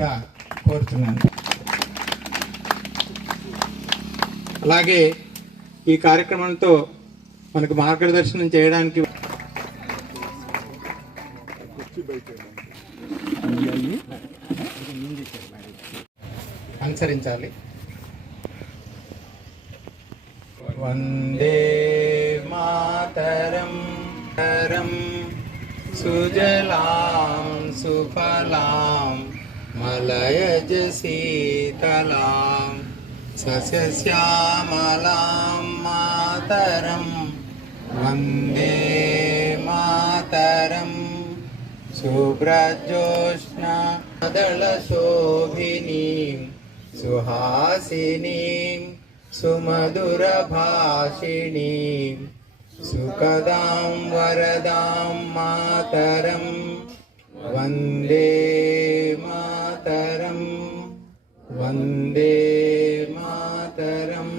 మాట్లాడవలసిందిగా కోరుతున్నాను. అలాగే ఈ కార్యక్రమంతో మనకు మార్గదర్శనం చేయడానికి అనుసరించాలి. వందే మాతరం సుజలాం సుఫలాం మలయజ శీతలాం సస్యశ్యామలాం మాతరం వందే మాతరం శుభ్రజోష్ణదళశోభినీం సుహాసినీం సుమధురభాషిణీం సుఖదాం వరదాం మాతరం వందే మాతరం వందే మాతరం.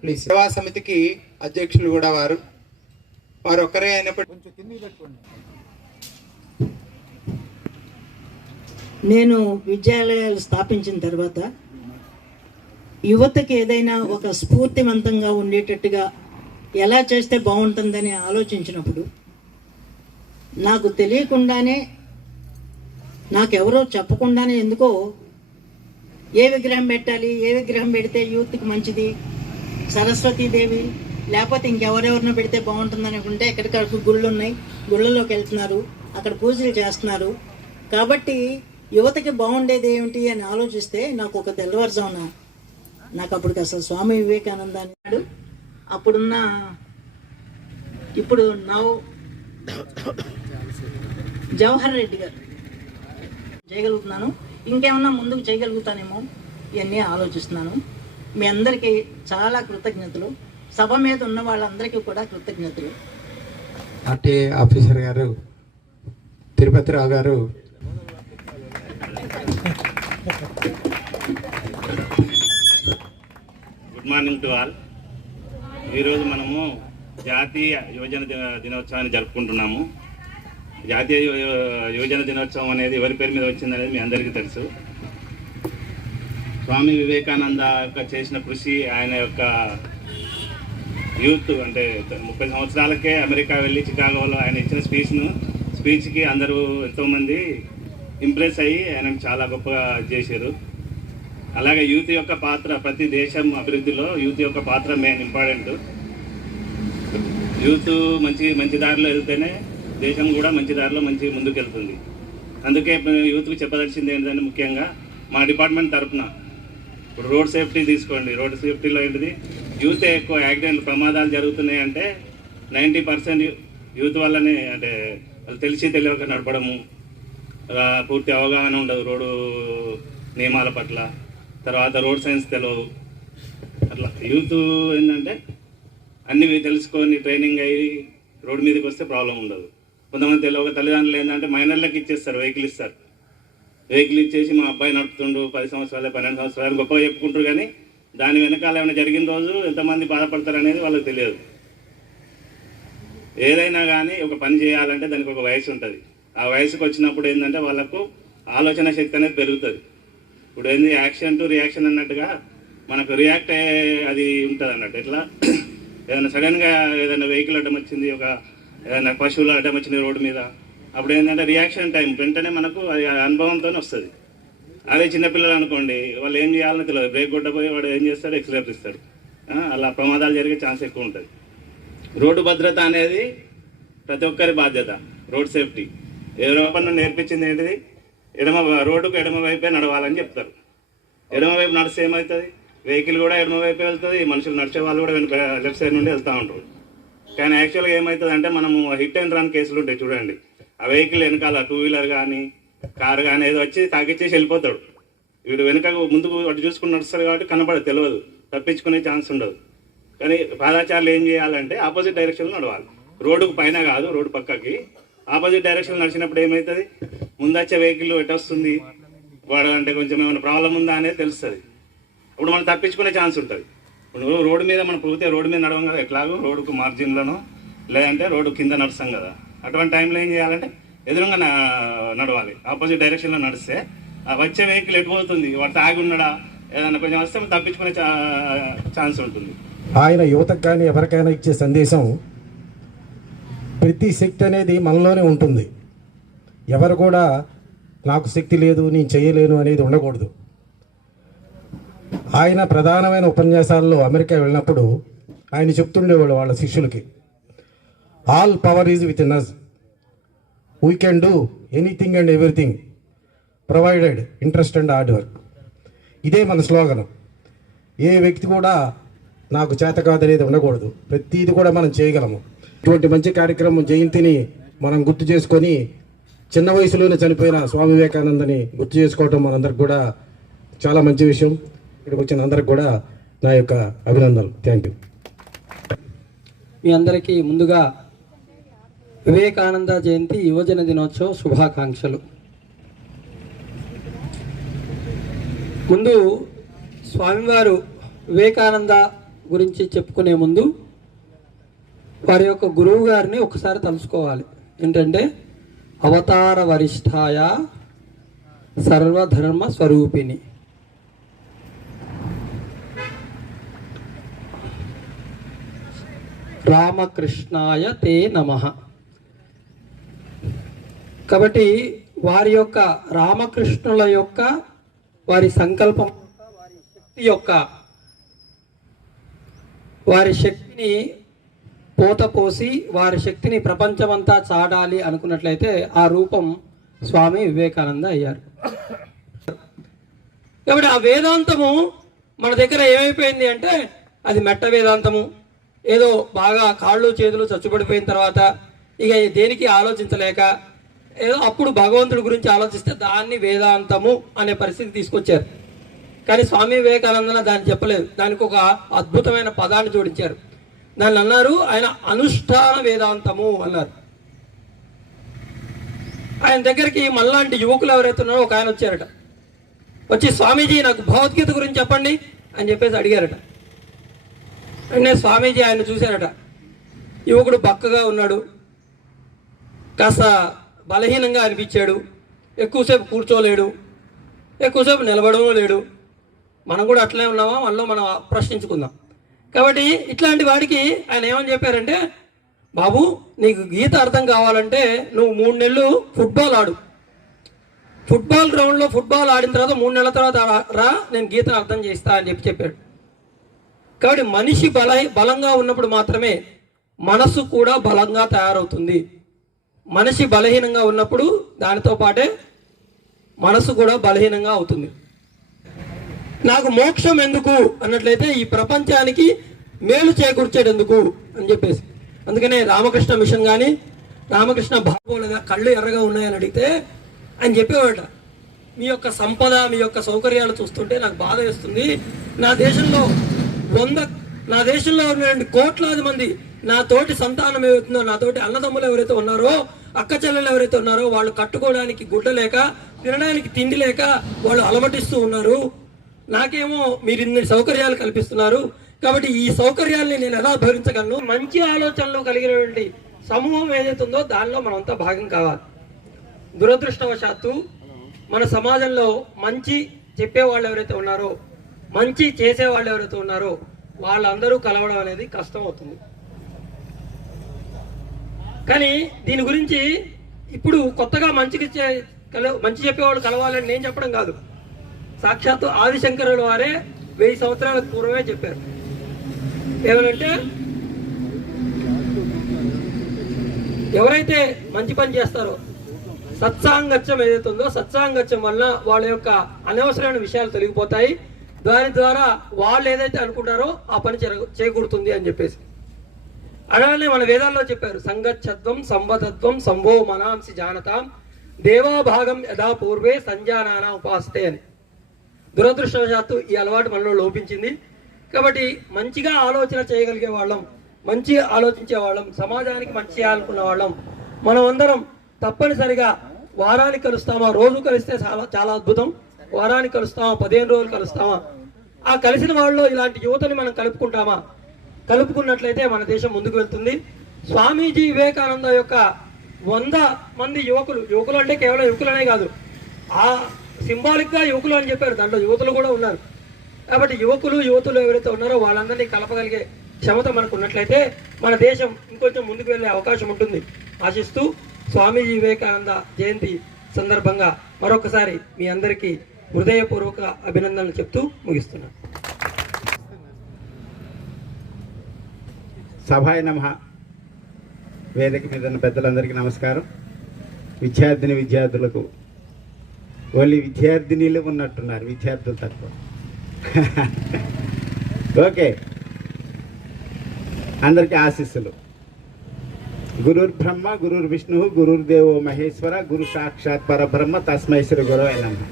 ప్లీజ్. సేవా సమితికి అధ్యక్షులు కూడా వారు ఒక్కరే అయినప్పటికీ కొంచెం కింద పెట్టుకోండి. నేను విద్యాలయాలు స్థాపించిన తర్వాత యువతకి ఏదైనా ఒక స్ఫూర్తివంతంగా ఉండేటట్టుగా ఎలా చేస్తే బాగుంటుందని ఆలోచించినప్పుడు నాకు తెలియకుండానే, నాకెవరో చెప్పకుండానే ఎందుకో ఏ విగ్రహం పెట్టాలి, ఏ విగ్రహం పెడితే యూత్కి మంచిది, సరస్వతీదేవి లేకపోతే ఇంకెవరెవరినో పెడితే బాగుంటుంది అనుకుంటే ఎక్కడికక్కడ గుళ్ళు ఉన్నాయి, గుళ్ళలోకి వెళ్తున్నారు, అక్కడ పూజలు చేస్తున్నారు. కాబట్టి యువతకి బాగుండేది ఏమిటి అని ఆలోచిస్తే నాకు ఒక తెల్లవారుజామున నాకు అప్పటికి అసలు స్వామి వివేకానంద అన్నాడు. అప్పుడున్న ఇప్పుడు జవహర్ రెడ్డి గారు చేయగలుగుతున్నాను, ఇంకేమన్నా ముందుకు చేయగలుగుతానేమో ఇవన్నీ ఆలోచిస్తున్నాను. మీ అందరికీ చాలా కృతజ్ఞతలు. సభ మీద ఉన్న వాళ్ళందరికీ కూడా కృతజ్ఞతలు. ఆర్టీ ఆఫీసర్ గారు తిరుపతిరావు గారు గుడ్ మార్నింగ్ టు ఆల్. ఈరోజు మనము జాతీయ యువజన దినోత్సవాన్ని జరుపుకుంటున్నాము. జాతీయ యువజన దినోత్సవం అనేది ఎవరి పేరు మీద వచ్చిందనేది మీ అందరికీ తెలుసు. స్వామి వివేకానంద యొక్క చేసిన కృషి, ఆయన యొక్క యూత్ అంటే 30 సంవత్సరాలకే అమెరికా వెళ్ళి చికాగోలో ఆయన ఇచ్చిన స్పీచ్కి అందరూ ఎంతోమంది ఇంప్రెస్ అయ్యి ఆయన చాలా గొప్పగా చేశారు. అలాగే యూత్ యొక్క పాత్ర ప్రతి దేశం అభివృద్ధిలో యూత్ యొక్క పాత్ర మెయిన్ ఇంపార్టెంట్. యూత్ మంచి దారిలో వెళ్తేనే దేశం కూడా మంచి దారిలో ముందుకు వెళ్తుంది. అందుకే యూత్కి చెప్పదలిసింది ఏంటంటే, ముఖ్యంగా మా డిపార్ట్మెంట్ తరఫున ఇప్పుడు రోడ్ సేఫ్టీ తీసుకోండి. రోడ్ సేఫ్టీలో ఏంటిది, యూతే ఎక్కువ యాక్సిడెంట్లు ప్రమాదాలు జరుగుతున్నాయి అంటే 90% యూత్ వల్లనే. అంటే వాళ్ళు తెలియక నడపడము, పూర్తి అవగాహన ఉండదు రోడ్డు నియమాల పట్ల, తర్వాత రోడ్ సైన్స్ తెలియదు. అట్లా యూత్ ఏంటంటే అన్నీ తెలుసుకొని ట్రైనింగ్ అయ్యి రోడ్డు మీదకి వస్తే ప్రాబ్లం ఉండదు. కొంతమంది తెలియక తల్లిదండ్రులు ఏంటంటే మైనర్లకు ఇచ్చేస్తారు, వెహికల్ ఇస్తారు. వెహికల్ ఇచ్చేసి మా అబ్బాయి నడుపుతుండు 10 సంవత్సరాలు 12 సంవత్సరాలు గొప్పగా చెప్పుకుంటారు, కానీ దాని వెనకాల ఏమైనా జరిగిన రోజు ఎంతమంది బాధపడతారు అనేది వాళ్ళకి తెలియదు. ఏదైనా కానీ ఒక పని చేయాలంటే దానికి ఒక వయసు ఉంటుంది. ఆ వయసుకు వచ్చినప్పుడు ఏంటంటే వాళ్ళకు ఆలోచన శక్తి అనేది పెరుగుతుంది. ఇప్పుడు ఏంది యాక్షన్ టు రియాక్షన్ అన్నట్టుగా మనకు రియాక్ట్ అయ్యే అది ఉంటుంది అన్నట్టు. ఎట్లా ఏదైనా సడన్గా ఏదైనా వెహికల్ అడ్డం వచ్చింది, ఏదైనా పశువులు అడ్డం వచ్చింది రోడ్డు మీద, అప్పుడు ఏంటంటే రియాక్షన్ టైం వెంటనే మనకు అది అనుభవంతోనే వస్తుంది. అదే చిన్నపిల్లలు అనుకోండి, వాళ్ళు ఏం చేయాలని తెలియదు, బ్రేక్ కొట్టబోయి వాడు ఏం చేస్తాడు, ఎక్సిలేటర్ ఇస్తాడు. అలా ప్రమాదాలు జరిగే ఛాన్స్ ఎక్కువ ఉంటుంది. రోడ్డు భద్రత అనేది ప్రతి ఒక్కరి బాధ్యత. రోడ్ సేఫ్టీ యూరోపన్ నేర్పించింది ఏంటిది, రోడ్డుకు ఎడమ వైపే నడవాలని చెప్తారు. ఎడమ వైపు నడిస్తే ఏమవుతుంది, వెహికల్ కూడా ఎడమ వైపే వెళ్తుంది, మనుషులు నడిచే వాళ్ళు కూడా వెనుక లెఫ్ట్ సైడ్ నుండి వెళ్తూ ఉంటారు. కానీ యాక్చువల్గా ఏమవుతుంది అంటే, మనము హిట్ అండ్ రన్ కేసులు ఉంటాయి చూడండి. ఆ వెహికల్ వెనకాల 2 వీలర్ కానీ కారు కానీ ఏదో వచ్చి తాకిచ్చేసి వెళ్ళిపోతాడు. వీడు వెనుక ముందుకు అటు చూసుకుని నడుస్తాడు కాబట్టి కనపడదు, తెలియదు, తప్పించుకునే ఛాన్స్ ఉండదు. కానీ పాదాచారులు ఏం చేయాలంటే ఆపోజిట్ డైరెక్షన్లో నడవాలి. రోడ్డుకు పైన కాదు, రోడ్డు పక్కకి ఆపోజిట్ డైరెక్షన్ నడిచినప్పుడు ఏమవుతుంది, ముందొచ్చే వెహికల్ ఎటు వస్తుంది, వాడు అంటే కొంచెం ఏమైనా ప్రాబ్లం ఉందా అనేది తెలుస్తుంది. అప్పుడు మనం తప్పించుకునే ఛాన్స్ ఉంటుంది. ఇప్పుడు రోడ్డు మీద మనం పోతే రోడ్డు మీద నడవం కదా, ఎట్లాగో రోడ్డుకు మార్జిన్లను లేదంటే రోడ్డు కింద నడుస్తాం కదా. అటువంటి టైంలో ఏం చేయాలంటే ఎదురుగా నడవాలి, ఆపోజిట్ డైరెక్షన్లో నడిస్తే ఆ వచ్చే వెహికల్ ఎటు పోతుంది, వాడు తాగి ఉన్నాడా, ఏదైనా కొంచెం వస్తే తప్పించుకునే ఛాన్స్ ఉంటుంది. ఆయన యువతకు కానీ ఎవరికైనా ఇచ్చే సందేశం, ప్రతి శక్తి అనేది మనలోనే ఉంటుంది. ఎవరు కూడా నాకు శక్తి లేదు, నేను చేయలేను అనేది ఉండకూడదు. ఆయన ప్రధానమైన ఉపన్యాసాల్లో అమెరికా వెళ్ళినప్పుడు ఆయన చెప్తుండేవాడు వాళ్ళ శిష్యులకి, all power is with in us, we can do anything and everything provided interest and hard work. ఇదే మన స్లోగనం. ఏ వ్యక్తి కూడా నాకు చేత కాదనేది ఉండకూడదు, ప్రతిది కూడా మనం చేయగలము. ఇటువంటి మంచి కార్యక్రమం జయంతిని మనం గుర్తు చేసుకొని, చిన్న వయసులోనే చనిపోయిన స్వామి వివేకానందని గుర్తు చేసుకోవటం మనందరికి కూడా చాలా మంచి విషయం. ఇక్కడికి వచ్చిన అందరికి కూడా నా యొక్క అభినందనలు. Thank you. మీ అందరికీ ముందుగా వివేకానంద జయంతి యువజన దినోత్సవ శుభాకాంక్షలు. ముందు స్వామివారు వివేకానంద గురించి చెప్పుకునే ముందు వారి యొక్క గురువు గారిని ఒకసారి తలుసుకోవాలి. ఏంటంటే అవతార వరిష్ఠాయ సర్వధర్మ స్వరూపిణి. రామకృష్ణాయ తే నమః. కాబట్టి వారి యొక్క రామకృష్ణుల యొక్క వారి సంకల్పం, వారి శక్తి యొక్క వారి శక్తిని పోతపోసి వారి శక్తిని ప్రపంచమంతా చాడాలి అనుకున్నట్లయితే ఆ రూపం స్వామి వివేకానంద అయ్యారు. కాబట్టి ఆ వేదాంతము మన దగ్గర ఏమైపోయింది అంటే అది మెట్ట వేదాంతము. ఏదో బాగా కాళ్ళు చేతులు చచ్చుబడిపోయిన తర్వాత ఇక దేనికి ఆలోచించలేక ఏదో అప్పుడు భగవంతుడి గురించి ఆలోచిస్తే దాన్ని వేదాంతము అనే పరిస్థితి తీసుకొచ్చారు. కానీ స్వామి వివేకానందన దాన్ని చెప్పలేదు, దానికి ఒక అద్భుతమైన పదాన్ని జోడించారు. దాన్ని అన్నారు ఆయన అనుష్ఠాన వేదాంతము అన్నారు. ఆయన దగ్గరికి మళ్ళాంటి యువకులు ఎవరైతే ఉన్నారో ఒక ఆయన వచ్చారట. వచ్చి స్వామీజీ నాకు భగవద్గీత గురించి చెప్పండి అని చెప్పేసి అడిగారట. అంటే స్వామీజీ ఆయన చూశారట. యువకుడు బక్కగా ఉన్నాడు, కాస్త బలహీనంగా అనిపించాడు, ఎక్కువసేపు కూర్చోలేడు, ఎక్కువసేపు నిలబడడం లేడు. మనం కూడా అట్లే ఉన్నామా మనలో మనం ప్రశ్నించుకుందాం. కాబట్టి ఇట్లాంటి వాడికి ఆయన ఏమని చెప్పారంటే, బాబు నీకు గీత అర్థం కావాలంటే నువ్వు 3 నెలలు ఫుట్బాల్ ఆడు, ఫుట్బాల్ గ్రౌండ్లో ఫుట్బాల్ ఆడిన తర్వాత 3 నెలల తర్వాత రా, నేను గీతను అర్థం చేస్తా అని చెప్పాడు. కాబట్టి మనిషి బలంగా ఉన్నప్పుడు మాత్రమే మనసు కూడా బలంగా తయారవుతుంది. మనిషి బలహీనంగా ఉన్నప్పుడు దానితో పాటే మనసు కూడా బలహీనంగా అవుతుంది. నాకు మోక్షం ఎందుకు అన్నట్లయితే ఈ ప్రపంచానికి మేలు చేకూర్చేటందుకు అని చెప్పేసి. అందుకనే రామకృష్ణ మిషన్ కానీ రామకృష్ణ భాగోలుగా కళ్ళు ఎర్రగా ఉన్నాయని అడిగితే ఆయన చెప్పేవాట, మీ యొక్క సంపద మీ యొక్క సౌకర్యాలు చూస్తుంటే నాకు బాధ వేస్తుంది. నా దేశంలో ఉన్నటువంటి కోట్లాది మంది నా తోటి సంతానం ఏవైతుందో, నా తోటి అన్నదమ్ములు ఎవరైతే ఉన్నారో, అక్క చెల్లెలు ఎవరైతే ఉన్నారో వాళ్ళు కట్టుకోవడానికి గుడ్డ లేక, తినడానికి తిండి లేక వాళ్ళు అలమటిస్తూ ఉన్నారు. నాకేమో మీరు ఇన్ని సౌకర్యాలు కల్పిస్తున్నారు, కాబట్టి ఈ సౌకర్యాల్ని నేను ఎలా భరించగలను? మంచి ఆలోచనలు కలిగినటువంటి సమూహం ఏదైతే ఉందో దానిలో మనంతా భాగం కావాలి. దురదృష్టవశాత్తు మన సమాజంలో మంచి చెప్పేవాళ్ళు ఎవరైతే ఉన్నారో, మంచి చేసేవాళ్ళు ఎవరైతే ఉన్నారో వాళ్ళందరూ కలవడం అనేది కష్టం అవుతుంది. కానీ దీని గురించి ఇప్పుడు కొత్తగా మంచి చెప్పేవాళ్ళు కలవాలని నేను చెప్పడం కాదు, సాక్షాత్తు ఆదిశంకరుల వారే 1000 సంవత్సరాల పూర్వమే చెప్పారు. ఏమనంటే ఎవరైతే మంచి పని చేస్తారో, సత్సాంగత్యం ఏదైతే ఉందో సత్సాంగత్యం వల్ల వాళ్ళ యొక్క అనవసరమైన విషయాలు తొలగిపోతాయి, దాని ద్వారా వాళ్ళు ఏదైతే అనుకుంటారో ఆ పని చేకూరుతుంది అని చెప్పేసి. అలానే మన వేదాల్లో చెప్పారు, సంగచ్చత్వం సంవదత్వం సంభో మనాంసి జానతాం దేవాభాగం యథా పూర్వే సంజానాన ఉపాస్తే అని. దురదృష్టవశాత్తు ఈ అలవాటు మనలో లోపించింది. కాబట్టి మంచిగా ఆలోచన చేయగలిగే వాళ్ళం, మంచి ఆలోచించే వాళ్ళం, సమాజానికి మంచి చేయాలనుకున్న వాళ్ళం మనం అందరం తప్పనిసరిగా వారానికి కలుస్తామా, రోజు కలిస్తే చాలా చాలా అద్భుతం. వారానికి కలుస్తామా, 15 రోజులు కలుస్తామా, ఆ కలిసిన వాళ్ళలో ఇలాంటి యువతని మనం కలుపుకున్నట్లయితే మన దేశం ముందుకు వెళ్తుంది. స్వామీజీ వివేకానంద యొక్క 100 మంది యువకులు అంటే కేవలం యువకులనే కాదు, ఆ సింబాలిక్గా యువకులు అని చెప్పారు, దాంట్లో యువతులు కూడా ఉన్నారు. కాబట్టి యువతులు ఎవరైతే ఉన్నారో వాళ్ళందరినీ కలపగలిగే క్షమత మనకు ఉన్నట్లయితే మన దేశం ఇంకొంచెం ముందుకు వెళ్ళే అవకాశం ఉంటుంది ఆశిస్తూ స్వామీజీ వివేకానంద జయంతి సందర్భంగా మరొకసారి మీ అందరికీ హృదయపూర్వక అభినందనలు చెప్తూ ముగిస్తున్నాను. సభాయ నమః. వేదిక మీద ఉన్న పెద్దలందరికీ నమస్కారం. విద్యార్థులకు ఓన్లీ విద్యార్థినీలు ఉన్నట్టున్నారు, విద్యార్థులు తక్కువ. ఓకే, అందరికీ ఆశీస్సులు. గురుర్ బ్రహ్మ గురుర్ విష్ణు గురుర్దేవో మహేశ్వర గురు సాక్షాత్ పరబ్రహ్మ తస్మై శ్రీ గురవే నమః.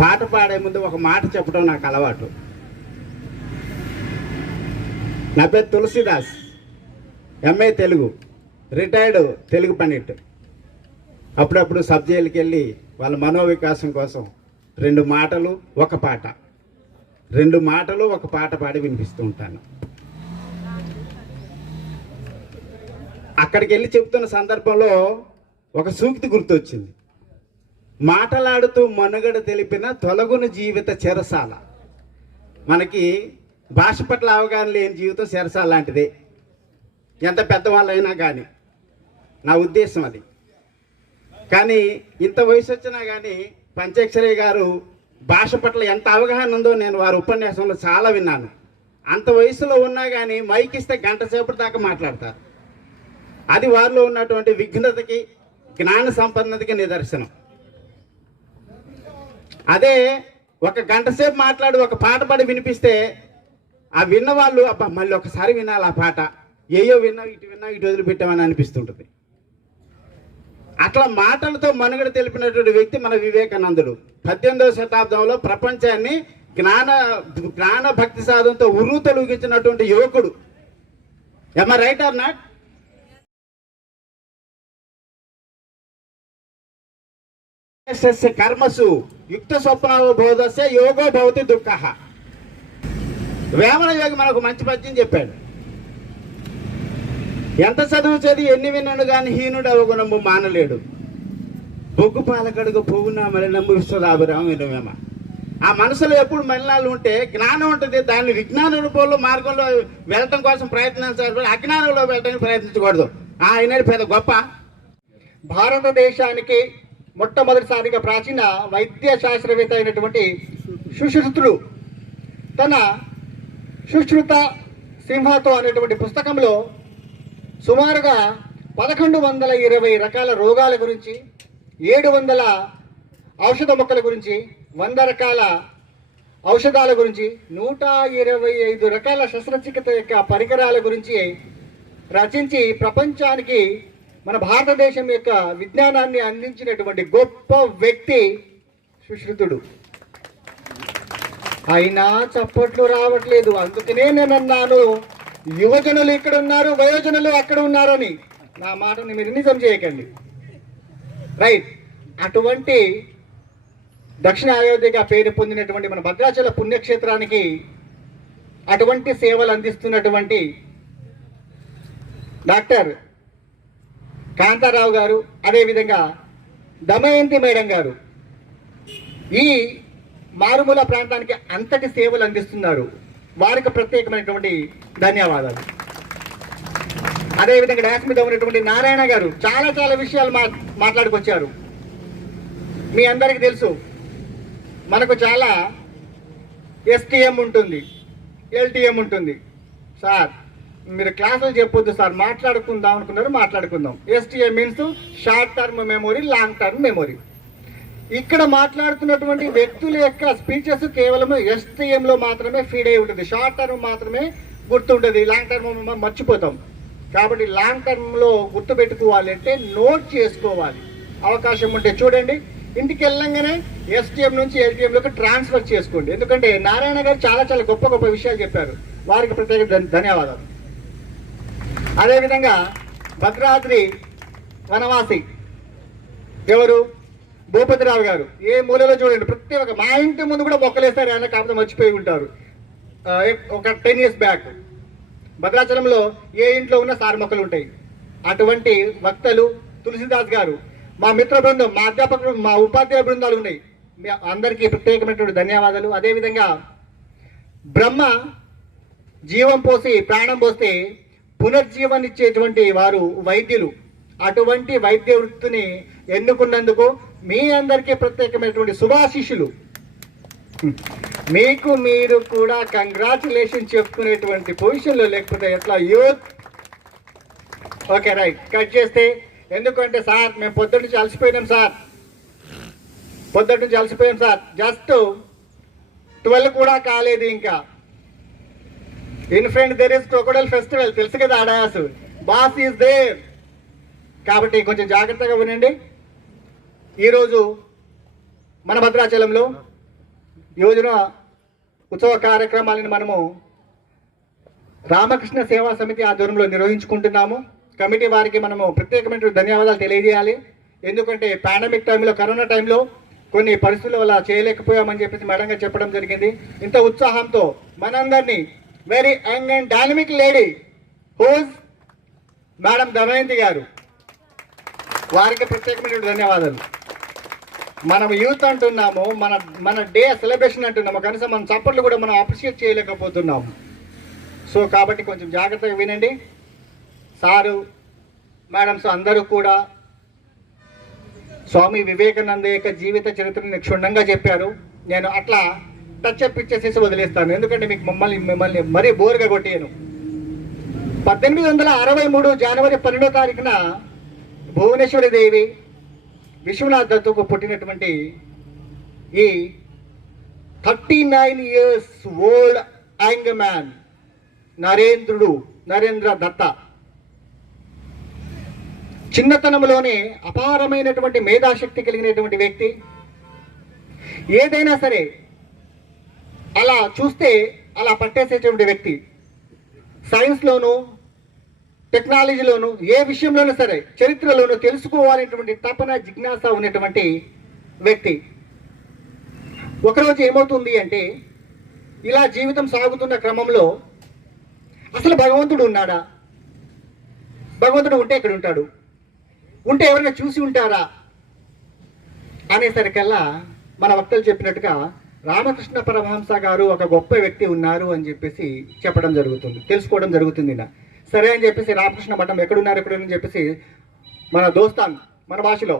పాట పాడే ముందు ఒక మాట చెప్పడం నాకు అలవాటు. నా పేరు తులసిదాస్, ఎంఏ తెలుగు, రిటైర్డ్ తెలుగు పండిట్. అప్పుడప్పుడు సబ్జెక్టులకి వెళ్ళి వాళ్ళ మనోవికాసం కోసం 2 మాటలు ఒక పాట పాడి వినిపిస్తూ ఉంటాను. అక్కడికి వెళ్ళి చెప్తున్న సందర్భంలో ఒక సూక్తి గుర్తొచ్చింది. మాటలాడుతూ మనుగడ తెలిపిన తొలగున జీవిత చెరసాల. మనకి భాష పట్ల అవగాహన లేని జీవితం చెరసాల లాంటిదే, ఎంత పెద్దవాళ్ళైనా కానీ. నా ఉద్దేశం అది. కానీ ఇంత వయసు వచ్చినా కానీ పంచాక్షరి గారు భాష పట్ల ఎంత అవగాహన ఉందో నేను వారి ఉపన్యాసంలో చాలా విన్నాను. అంత వయసులో ఉన్నా కానీ మైక్ ఇస్తే గంట సేపటి దాకా మాట్లాడతారు. అది వారిలో ఉన్నటువంటి విఘ్నతకి, జ్ఞాన సంపన్నతకి నిదర్శనం. అదే ఒక గంట సేపు మాట్లాడి ఒక పాట పాడి వినిపిస్తే ఆ విన్నవాళ్ళు అబ్బా మళ్ళీ ఒకసారి వినాలి ఆ పాట, విన్నా ఇటు వదిలిపెట్టామని అనిపిస్తుంటుంది. అట్లా మాటలతో మనుగడ తెలిపినటువంటి వ్యక్తి మన వివేకానందుడు. 18వ శతాబ్దంలో ప్రపంచాన్ని జ్ఞాన భక్తి సాధనతో ఉర్రూతలూగించినటువంటి యువకుడు. ఎమ్ ఐ రైట్ ఆర్ నాట్? కర్మసు యుక్త స్వప్నబోధస్య యోగో భవతి దుఃఖః. వేమన యోగి మనకు మంచి పద్యం చెప్పాడు. ఎంత చదివి ఎన్ని విన్నాడు కానీ హీనుడు అవగుణము మానలేడు. బొగ్గు పాలకడుగు పువ్వున మలినమ్ము విశ్వదాభిరామ వినవేమ. ఆ మనసులో ఎప్పుడు మలినాలు ఉంటే జ్ఞానం ఉంటుంది. దాన్ని విజ్ఞాన రూపంలో మార్గంలో వెళ్ళటం కోసం ప్రయత్నించాలి, అజ్ఞానంలో వెళ్ళటానికి ప్రయత్నించకూడదు. ఆయన పెద్ద గొప్ప. భారతదేశానికి మొట్టమొదటిసారిగా ప్రాచీన వైద్య శాస్త్రవేత్త అయినటువంటి సుశ్రుతుడు తన సుశ్రుత సింహతో అనేటువంటి పుస్తకంలో సుమారుగా 1120 రకాల రోగాల గురించి, 700 ఔషధ మొక్కల గురించి, 100 రకాల ఔషధాల గురించి, 125 రకాల శస్త్రచికిత్స యొక్క పరికరాల గురించి రచించి ప్రపంచానికి మన భారతదేశం యొక్క విజ్ఞానాన్ని అందించినటువంటి గొప్ప వ్యక్తి సుశ్రుతుడు. అయినా చప్పట్లు రావట్లేదు. అందుకనే నేను అన్నాను, యువజనులు ఇక్కడ ఉన్నారు, వయోజనులు అక్కడ ఉన్నారని. నా మాటని మీరు నిజం చేయకండి. రైట్. అటువంటి దక్షిణ అయోధ్యగా పేరు పొందినటువంటి మన భద్రాచల పుణ్యక్షేత్రానికి అటువంటి సేవలు అందిస్తున్నటువంటి డాక్టర్ కాంతారావు గారు, అదేవిధంగా దమయంతి మేడం గారు ఈ మారుమూల ప్రాంతానికి అంతటి సేవలు అందిస్తున్నారు. వారికి ప్రత్యేకమైనటువంటి ధన్యవాదాలు. అదేవిధంగా డాన్స్ మీద ఉన్నటువంటి నారాయణ గారు చాలా విషయాలు మాట్లాడుకొచ్చారు. మీ అందరికీ తెలుసు, మనకు చాలా ఎస్టీఎం ఉంటుంది, ఎల్టీఎం ఉంటుంది. సార్ మీరు క్లాసులు చెప్పొద్దు సార్, మాట్లాడుకుందాం అనుకున్నారు, మాట్లాడుకుందాం. STM means short term memory, long term memory. ఇక్కడ మాట్లాడుతున్నటువంటి వ్యక్తుల యొక్క స్పీచెస్ కేవలం ఎస్టీఎంలో మాత్రమే ఫీడ్ అయి ఉంటుంది. షార్ట్ టర్మ్ మాత్రమే గుర్తుంటుంది, లాంగ్ టర్మ్ మర్చిపోతాం. కాబట్టి లాంగ్ టర్మ్లో గుర్తుపెట్టుకోవాలి అంటే నోట్ చేసుకోవాలి. అవకాశం ఉంటే చూడండి, ఇంటికి వెళ్ళంగానే ఎస్టీఎం నుంచి ఎల్టీఎంలోకి ట్రాన్స్ఫర్ చేసుకోండి. ఎందుకంటే నారాయణ గారు చాలా గొప్ప విషయాలు చెప్పారు. వారికి ప్రత్యేక ధన్యవాదాలు. అదేవిధంగా భద్రాద్రి వనవాసి ఎవరు? భూపతిరావు గారు. ఏ మూలలో చూడండి, ప్రతి ఒక్క మా ఇంటి ముందు కూడా మొక్కలేస్తారు ఆయన, కాకపోతే మర్చిపోయి ఉంటారు. ఒక 10 years బ్యాక్ భద్రాచలంలో ఏ ఇంట్లో ఉన్న సార్ మొక్కలు ఉంటాయి. అటువంటి వక్తలు తులసిదాస్ గారు మా మిత్ర బృందం, మా అధ్యాపకులు, మా ఉపాధ్యాయ బృందాలు ఉన్నాయి. మీ అందరికీ ప్రత్యేకమైనటువంటి ధన్యవాదాలు. అదేవిధంగా బ్రహ్మ జీవం పోసి ప్రాణం పోస్తే పునర్జీవనిచ్చేటువంటి వారు వైద్యులు. అటువంటి వైద్య వృత్తిని ఎన్నుకున్నందుకు మీ అందరికీ ప్రత్యేకమైనటువంటి శుభాశీస్సులు. మీకు మీరు కూడా కంగ్రాచులేషన్ చెప్పుకునేటువంటి పొజిషన్లో లేకపోతే ఎట్లా యూత్. ఓకే రైట్, కట్ చేస్తే. ఎందుకంటే సార్ మేము పొద్దున్న నుంచి అలసిపోయినాం సార్, జస్ట్ 12 కూడా కాలేదు ఇంకా. In front there is crocodile festival, తెలుసు కదా ఆడాయాసు, బాస్ ఈజ్ దేర్. కాబట్టి కొంచెం జాగ్రత్తగా వినండి. ఈరోజు మన భద్రాచలంలో యోజన ఉత్సవ కార్యక్రమాలను మనము రామకృష్ణ సేవా సమితి ఆధ్వర్యంలో నిర్వహించుకుంటున్నాము. కమిటీ వారికి మనము ప్రత్యేకమైన ధన్యవాదాలు తెలియజేయాలి. ఎందుకంటే పాండమిక్ టైంలో, కరోనా టైంలో కొన్ని పరిస్థితుల వల్ల చేయలేకపోయామని చెప్పేసి మేడం గారు చెప్పడం జరిగింది. ఇంత ఉత్సాహంతో మనందరినీ very young and dynamic lady whose madam Damayanti garu, వారికి ప్రత్యేకమైన ధన్యవాదాలు. మనం యూత్ అంటున్నాము, మన డే సెలబ్రేషన్ అంటున్నాము, కనీసం మన చప్పట్లు కూడా మనం అప్రిషియేట్ చేయలేకపోతున్నాము. సో కాబట్టి కొంచెం జాగ్రత్తగా వినండి. సారు, మేడమ్స్ అందరూ కూడా స్వామి వివేకానంద యొక్క జీవిత చరిత్రని క్షుణ్ణంగా చెప్పారు. నేను అట్లా టచ్ అప్ ఇచ్చేసేసి వదిలేస్తాను, ఎందుకంటే మీకు మిమ్మల్ని మరీ బోర్గా కొట్టాను. 1863 జనవరి 12వ తారీఖున భువనేశ్వరి దేవి విశ్వనాథ్ దత్తుకు పుట్టినటువంటి ఈ 39 years old young man Narendra దత్త చిన్నతనంలోనే అపారమైనటువంటి మేధాశక్తి కలిగినటువంటి వ్యక్తి. ఏదైనా సరే అలా చూస్తే అలా పట్టేసేటువంటి వ్యక్తి. సైన్స్లోనూ, టెక్నాలజీలోనూ, ఏ విషయంలోనూ సరే, చరిత్రలోనూ తెలుసుకోవాలనేటువంటి తపన, జిజ్ఞాస ఉన్నటువంటి వ్యక్తి. ఒకరోజు ఏమవుతుంది అంటే, ఇలా జీవితం సాగుతున్న క్రమంలో అసలు భగవంతుడు ఉన్నాడా? భగవంతుడు ఉంటే ఎక్కడ ఉంటాడు? ఉంటే ఎవరైనా చూసి ఉంటారా అనేసరికల్లా మన వక్తలు చెప్పినట్టుగా రామకృష్ణ పరమహంస గారు ఒక గొప్ప వ్యక్తి ఉన్నారు అని చెప్పేసి చెప్పడం జరుగుతుంది, తెలుసుకోవడం జరుగుతుంది. సరే అని చెప్పేసి రామకృష్ణ మఠం ఎక్కడున్నారని చెప్పేసి మన దోస్తాన్, మన భాషలో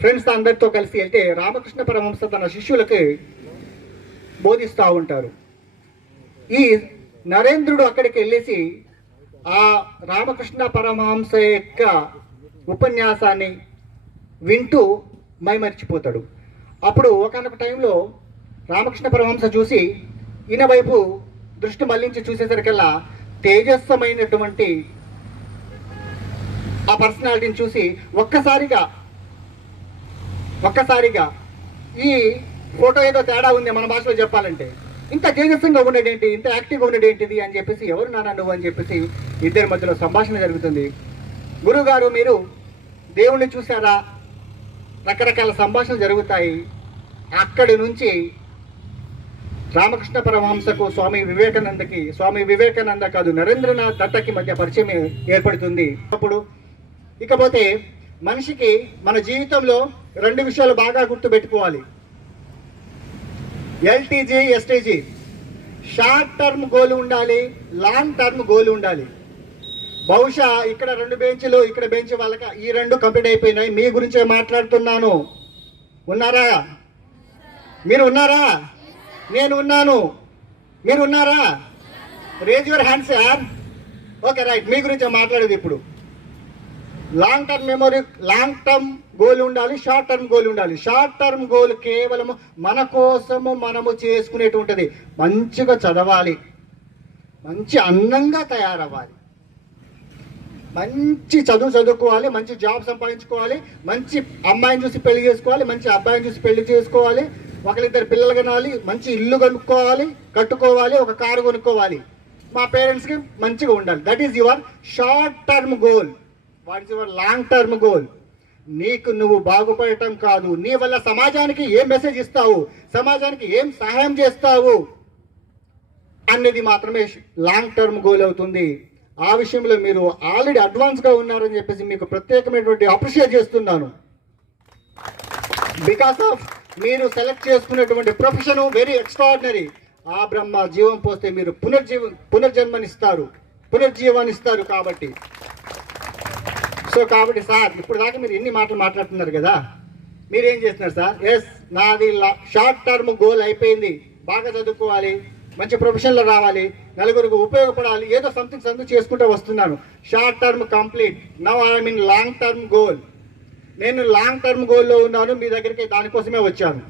ఫ్రెండ్స్ అందరితో కలిసి వెళ్తే రామకృష్ణ పరమహంస తన శిష్యులకి బోధిస్తూ ఉంటారు. ఈ నరేంద్రుడు అక్కడికి వెళ్ళేసి ఆ రామకృష్ణ పరమహంస యొక్క ఉపన్యాసాన్ని వింటూ మైమరిచిపోతాడు. అప్పుడు ఒకనొక టైంలో రామకృష్ణ పరమహంస చూసి ఈయన వైపు దృష్టి మళ్లించి చూసేసరికల్లా తేజస్సమైనటువంటి ఆ పర్సనాలిటీని చూసి ఒక్కసారిగా ఈ ఫోటో ఏదో తేడా ఉంది, మన భాషలో చెప్పాలంటే, ఇంత తేజస్సంగా ఉండేదేంటి, ఇంత యాక్టివ్గా ఉండేదేంటిది అని చెప్పేసి, ఎవరు నాన్న నువ్వు అని చెప్పేసి ఇద్దరి మధ్యలో సంభాషణ జరుగుతుంది. గురువుగారు మీరు దేవుణ్ణి చూసారా? రకరకాల సంభాషణలు జరుగుతాయి. అక్కడి నుంచి రామకృష్ణ పరమహంసకు స్వామి వివేకానంద కాదు, నరేంద్రనాథ్ దత్తకి మధ్య పరిచయం ఏర్పడుతుంది. ఇకపోతే మనిషికి మన జీవితంలో 2 విషయాలు బాగా గుర్తుపెట్టుకోవాలి. LTG, STG. Short term goal ఉండాలి, లాంగ్ టర్మ్ గోల్ ఉండాలి. బహుశా ఇక్కడ 2 బెంచ్లు, ఇక్కడ బెంచ్ వాళ్ళకి ఈ 2 కంప్లీట్ అయిపోయినాయి. మీ గురించే మాట్లాడుతున్నాను. ఉన్నారా? మీరు ఉన్నారా? నేను ఉన్నాను. మీరు ఉన్నారా? రేజ్ యువర్ హ్యాండ్స్ యార్. ఓకే రైట్, మీ గురించే మాట్లాడేది ఇప్పుడు. లాంగ్ టర్మ్ గోల్ ఉండాలి, షార్ట్ టర్మ్ గోల్ ఉండాలి. షార్ట్ టర్మ్ గోల్ కేవలం మన కోసము మనము చేసుకునేటువంటిది. మంచిగా చదవాలి, మంచి అందంగా తయారవ్వాలి, మంచి చదువుకోవాలి, మంచి జాబ్ సంపాదించుకోవాలి, మంచి అమ్మాయిని చూసి పెళ్లి చేసుకోవాలి, మంచి అబ్బాయిని చూసి పెళ్లి చేసుకోవాలి, 1-2 పిల్లలు కనాలి, మంచి ఇల్లు కట్టుకోవాలి, ఒక కారు కొనుక్కోవాలి, మా పేరెంట్స్కి మంచిగా ఉండాలి. That is your short term goal. What is your long term goal? నీకు నువ్వు బాగుపడటం కాదు, నీ వల్ల సమాజానికి ఏం మెసేజ్ ఇస్తావు, సమాజానికి ఏం సహాయం చేస్తావు అనేది మాత్రమే లాంగ్ టర్మ్ గోల్ అవుతుంది. ఆ విషయంలో మీరు ఆల్రెడీ అడ్వాన్స్గా ఉన్నారని చెప్పేసి మీకు ప్రత్యేకమైనటువంటి అప్రిషియేట్ చేస్తున్నాను. బికాస్ ఆఫ్ మీరు సెలెక్ట్ చేసుకున్నటువంటి ప్రొఫెషన్ వెరీ ఎక్స్ట్రాడినరీ. ఆ బ్రహ్మ జీవం పోస్తే మీరు పునర్జీవాన్నిస్తారు కాబట్టి. కాబట్టి సార్ ఇప్పుడు దాకా మీరు ఎన్ని మాటలు మాట్లాడుతున్నారు కదా, మీరేం చేస్తున్నారు సార్? ఎస్, నాది షార్ట్ టర్మ్ గోల్ అయిపోయింది, బాగా చదువుకోవాలి, మంచి ప్రొఫెషన్లో రావాలి, నలుగురికి ఉపయోగపడాలి, ఏదో సంథింగ్ చేసుకుంటూ వస్తున్నాను. Short term complete. Now I'm in long term goal. నేను లాంగ్ టర్మ్ గోల్లో ఉన్నాను, మీ దగ్గరికి దానికోసమే వచ్చాను.